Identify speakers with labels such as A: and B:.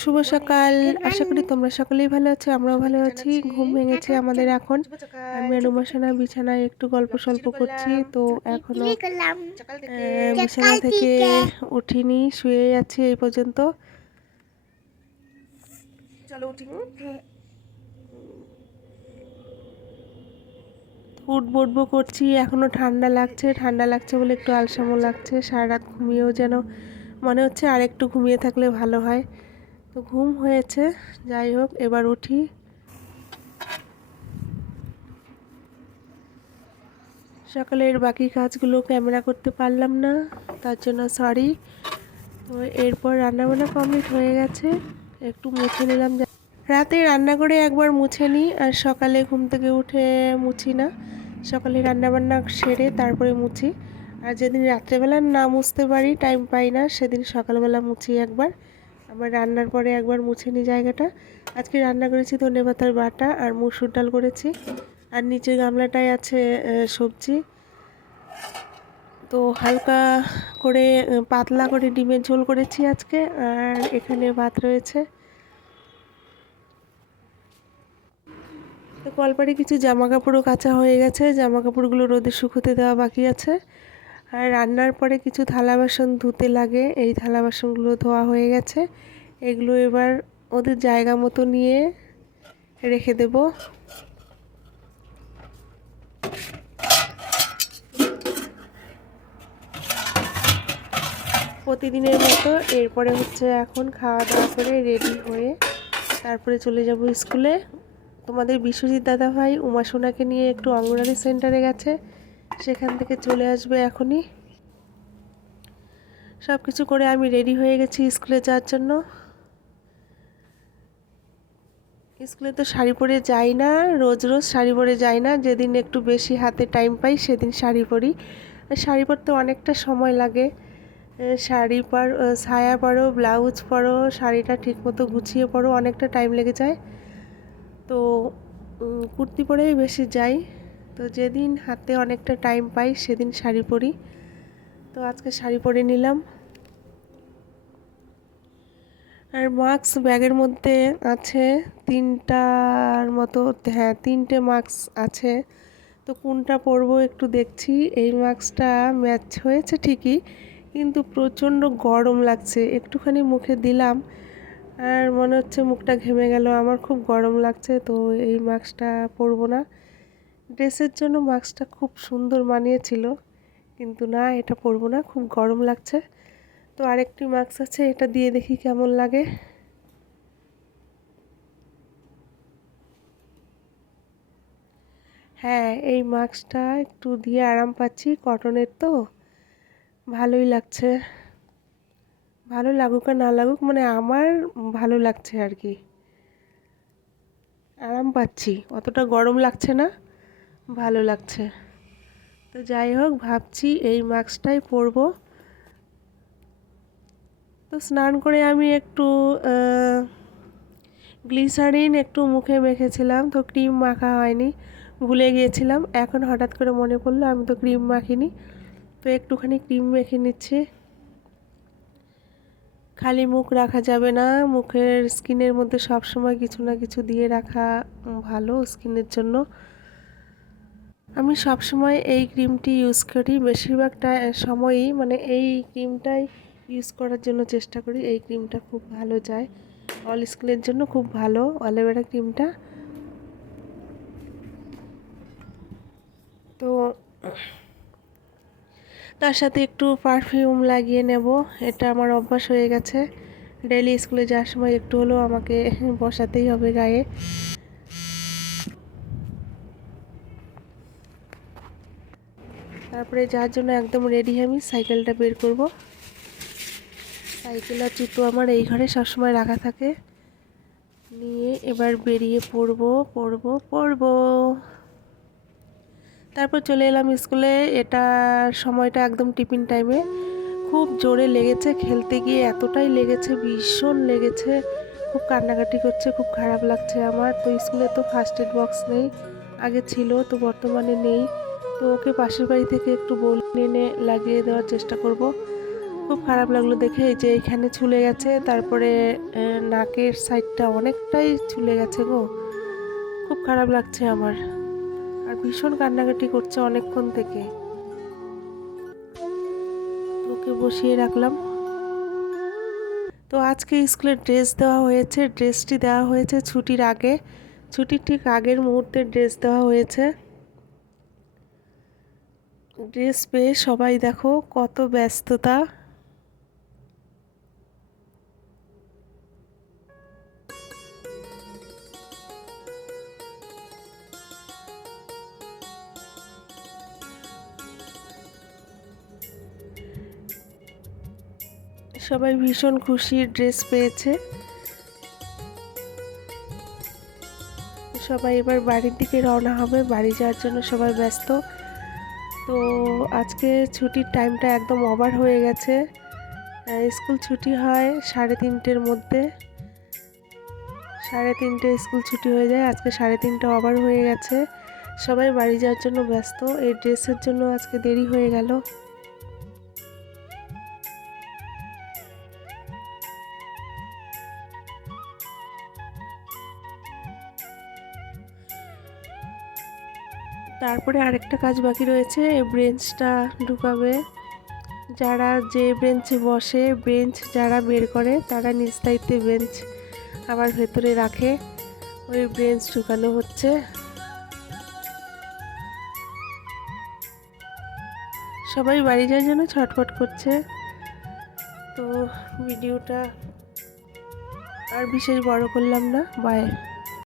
A: শুভ সকাল। আশা করি তোমরা সকলেই ভালো আছো আমরাও ভালো আছি। ঘুম ভেঙেছে আমাদের এখন। আমি আর বিছানায় একটু গল্প সল্প করছি তো এখনও বিছানা থেকে উঠিনি শুয়ে আছি এই পর্যন্ত। চলো উঠি। উঠবো উঠবো করছি এখনও ঠান্ডা লাগছে। ঠান্ডা লাগছে বলে একটু আলসামো লাগছে। সারা রাত ঘুমিয়েও যেন মনে হচ্ছে আর একটু ঘুমিয়ে থাকলে ভালো হয়। তো ঘুম হয়েছে, যাই হোক, এবার উঠি। সকালের বাকি কাজগুলো ক্যামেরা করতে পারলাম না, তার জন্য সরি তো এরপর রান্নাবান্না কমপ্লিট হয়ে গেছে, একটু মুছে নিলাম। রাতে রান্না করে একবার মুছে নিই, আর সকালে ঘুম থেকে উঠে মুছি না। সকালে রান্নাবান্না সেরে তারপরে মুছি। আর যেদিন রাত্রেবেলা না মুছতে পারি টাইম পাই না, সেদিন সকালবেলা মুছি একবার। আবার রান্নার পরে একবার মুছে নিই জায়গাটা। আজকে রান্না করেছি ধনে পাতার বাটা আর মুসুর ডাল করেছি। আর নিচের গামলাটায় আছে সবজি। তো হালকা করে পাতলা করে ডিমের ঝোল করেছি আজকে, আর এখানে ভাত রয়েছে। তো কলপাড়ে কিছু জামা কাপড়ও কাঁচা হয়ে গেছে। জামা কাপড়গুলো রোদে শুকোতে দেওয়া বাকি আছে। আর রান্নার পরে কিছু থালা বাসন ধুতে লাগে। এই থালা বাসনগুলো ধোয়া হয়ে গেছে। এগুলো এবার ওদের জায়গা মতো নিয়ে রেখে দেব। প্রতিদিনের মতো এরপরে হচ্ছে এখন খাওয়া দাওয়া করে রেডি হয়ে তারপরে চলে যাব স্কুলে। তোমাদের বিশ্বজিৎ দাদা ভাই উমাসোনাকে নিয়ে একটু অঙ্গনারী সেন্টারে গেছে। সেখান থেকে চলে আসবে এখনই। সব কিছু করে আমি রেডি হয়ে গেছি স্কুলে যাওয়ার জন্য। স্কুলে তো শাড়ি পরে যাই না, রোজ রোজ শাড়ি পরে যাই না। যেদিন একটু বেশি হাতে টাইম পাই, সেদিন শাড়ি পরি। শাড়ি পরতে অনেকটা সময় লাগে। শাড়ি পর সায়া পরো ব্লাউজ পরো, শাড়িটা ঠিকমতো গুছিয়ে পরো, অনেকটা টাইম লেগে যায়। তো কুর্তি পরেই বেশি যাই। তো যেদিন হাতে অনেকটা টাইম পাই, সেদিন শাড়ি পরি। তো আজকে শাড়ি পরে নিলাম। আর মাস্ক ব্যাগের মধ্যে আছে তিনটার মতো হ্যাঁ তিনটে মাস্ক আছে। তো কোনটা পরবো একটু দেখছি। এই মাস্কটা ম্যাচ হয়েছে ঠিকই, কিন্তু প্রচণ্ড গরম লাগছে। একটুখানি মুখে দিলাম, আর মনে হচ্ছে মুখটা ঘেমে গেল। আমার খুব গরম লাগছে, তো এই মাস্কটা পরবো না। ড্রেসের জন্য মাস্কটা খুব সুন্দর মানিয়েছিল, কিন্তু না, এটা পরবো না, খুব গরম লাগছে। তো আরেকটি মাস্ক আছে, এটা দিয়ে দেখি কেমন লাগে। হ্যাঁ এই মাস্কটা একটু দিয়ে আরাম পাচ্ছি, কটনের তো। ভালোই লাগছে। ভালো লাগুক আর না লাগুক মানে আমার ভালো লাগছে আর কি। আরাম পাচ্ছি, অতটা গরম লাগছে না। ভালো লাগছে। তো যাই হোক, ভাবছি এই মাস্কটাই পরবো। তো স্নান করে আমি একটু গ্লিসারিন একটু মুখে মেখেছিলাম, তো ক্রিম মাখা হয়নি, ভুলে গিয়েছিলাম। এখন হঠাৎ করে মনে পড়ল, আমি তো ক্রিম মাখিনি। তো একটুখানি ক্রিম মেখে নিচ্ছি। খালি মুখ রাখা যাবে না, মুখের স্কিনের মধ্যে সব সময় কিছু না কিছু দিয়ে রাখা ভালো স্কিনের জন্য। আমি সব সময় এই ক্রিমটি ইউজ করি। বেশিরভাগটা সময়ই মানে এই ক্রিমটাই ইউজ করার জন্য চেষ্টা করি। এই ক্রিমটা খুব ভালো যায়। অল স্কিনের জন্য খুব ভালো অ্যালোভেরা ক্রিমটা। তো, তার সাথে একটু পারফিউম লাগিয়ে নেব। এটা আমার অভ্যাস হয়ে গেছে। ডেলি স্কুলে যাওয়ার সময় একটু হলেও আমাকে বসাতেই হবে গায়ে। তারপরে যার জন্য একদম রেডি আমি সাইকেলটা বের করব। সাইকেল আর জুতো আমার এই ঘরে সবসময় রাখা থাকে। নিয়ে এবার বেরিয়ে পড়ব পড়ব পড়ব। তারপর চলে এলাম স্কুলে এটা সময়টা একদম টিফিন টাইমে খুব জোরে লেগেছে, খেলতে গিয়ে এতটাই লেগেছে, ভীষণ লেগেছে। খুব কান্নাকাটি করছে, খুব খারাপ লাগছে আমার। তো স্কুলে তো ফার্স্ট এড বক্স নেই, আগে ছিল, তো বর্তমানে নেই। তো ওকে পাশের বাড়ি থেকে একটু বল এনে লাগিয়ে দেওয়ার চেষ্টা করব। খুব খারাপ লাগল দেখে যে এখানে ছুলে গেছে, তারপরে নাকের সাইডটা অনেকটাই ছুলে গেছে গো। খুব খারাপ লাগছে আমার। আর ভীষণ কান্নাকাটি করছে অনেকক্ষণ থেকে। ওকে বসিয়ে রাখলাম। তো আজকে স্কুলে ড্রেস দেওয়া হয়েছে, ড্রেসটি দেওয়া হয়েছে ছুটির আগে। ছুটির ঠিক আগের মুহূর্তে ড্রেস দেওয়া হয়েছে। ড্রেস পেয়ে সবাই দেখো কত ব্যস্ততা। সবাই ভীষণ খুশি ড্রেস পেয়েছে। সবাই এবার বাড়ির দিকে রওনা হবে, বাড়ি যাওয়ার জন্য সবাই ব্যস্ত। তো আজকে ছুটির টাইমটা একদম ওভার হয়ে গেছে। স্কুল ছুটি হয় সাড়ে তিনটের মধ্যে। সাড়ে তিনটে স্কুল ছুটি হয়ে যায়, আজকে সাড়ে তিনটে ওভার হয়ে গেছে। সবাই বাড়ি যাওয়ার জন্য ব্যস্ত, এই ড্রেসের জন্য আজকে দেরি হয়ে গেল। তারপরে আরেকটা কাজ বাকি রয়েছে, ব্রেঞ্চটা ঢুকাবে। যারা যে বেঞ্চে বসে বেঞ্চ যারা বের করে, তারা নিজ দায়িত্বে বেঞ্চ আবার ভেতরে রাখে। ওই বেঞ্চ ঢুকানো হচ্ছে। সবাই বাড়ি যাওয়ার জন্য ছটফট করছে। তো ভিডিওটা আর বিশেষ বড় করলাম না। বাই